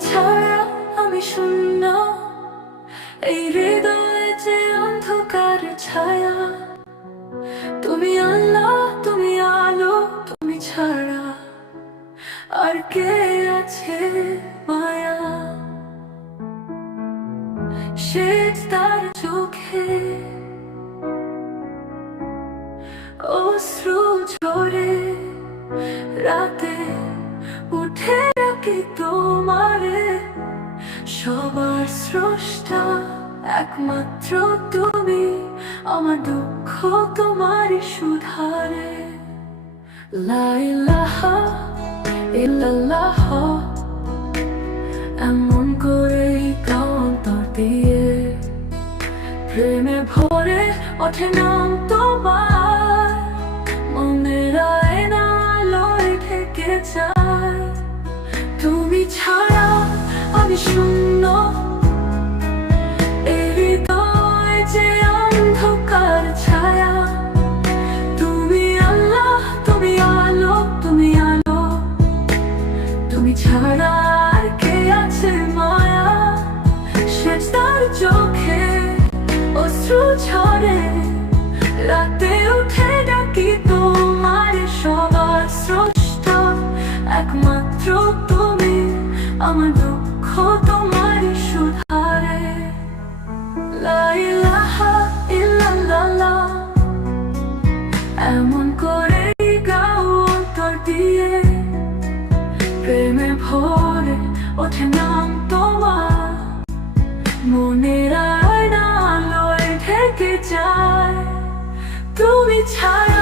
ছাড়া আমি শূন্য। এই হৃদয়ে যে অন্ধকার ছায়া, তুমি আল্লাহ, তুমি আলো, তুমি ছাড়া। আর কে আছে মায়া? সে তার চোখে। অশ্রু ঝরে রাতে উঠে রাখি তোমারে, সবার স্রষ্টা একমাত্র তুমি। আমার দুঃখ তোমারই সুধারে। লা ইলাহা ইল্লাল্লাহ, এমন করে কান্তর দিয়ে। প্রেমে ভরে ওঠে নাম তোমার। শূন্য। যে অন্ধকার ছায়া। তুমি আল্লাহ, তুমি আলো তুমি আলো। তুমি ছাড়া আর কে আছে মায়া? সে তার চোখে অশ্রু ঝরে। রাতে উঠে ডাকি তোমার সবার স্রষ্টা। একমাত্র তুমি, আমার তোমার সুধারে এমন করে দিয়ে। প্রেমে ওঠে নাম মনের আয়না আলোয় ঢেকে যায়। তুমি ছাড়া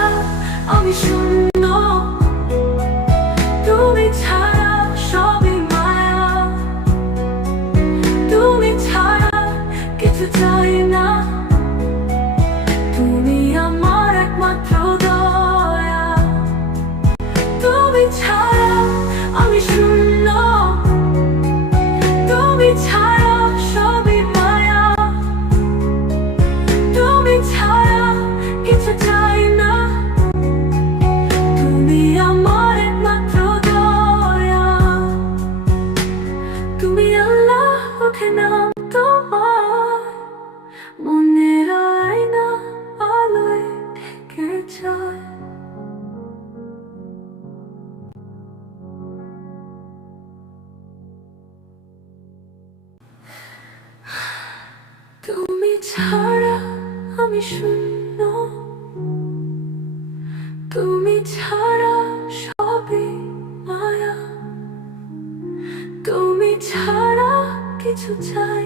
তুমি ছাড়া আমি তুমি ছাড়া সবই মায়া তুমি ছাড়া কিছু চাই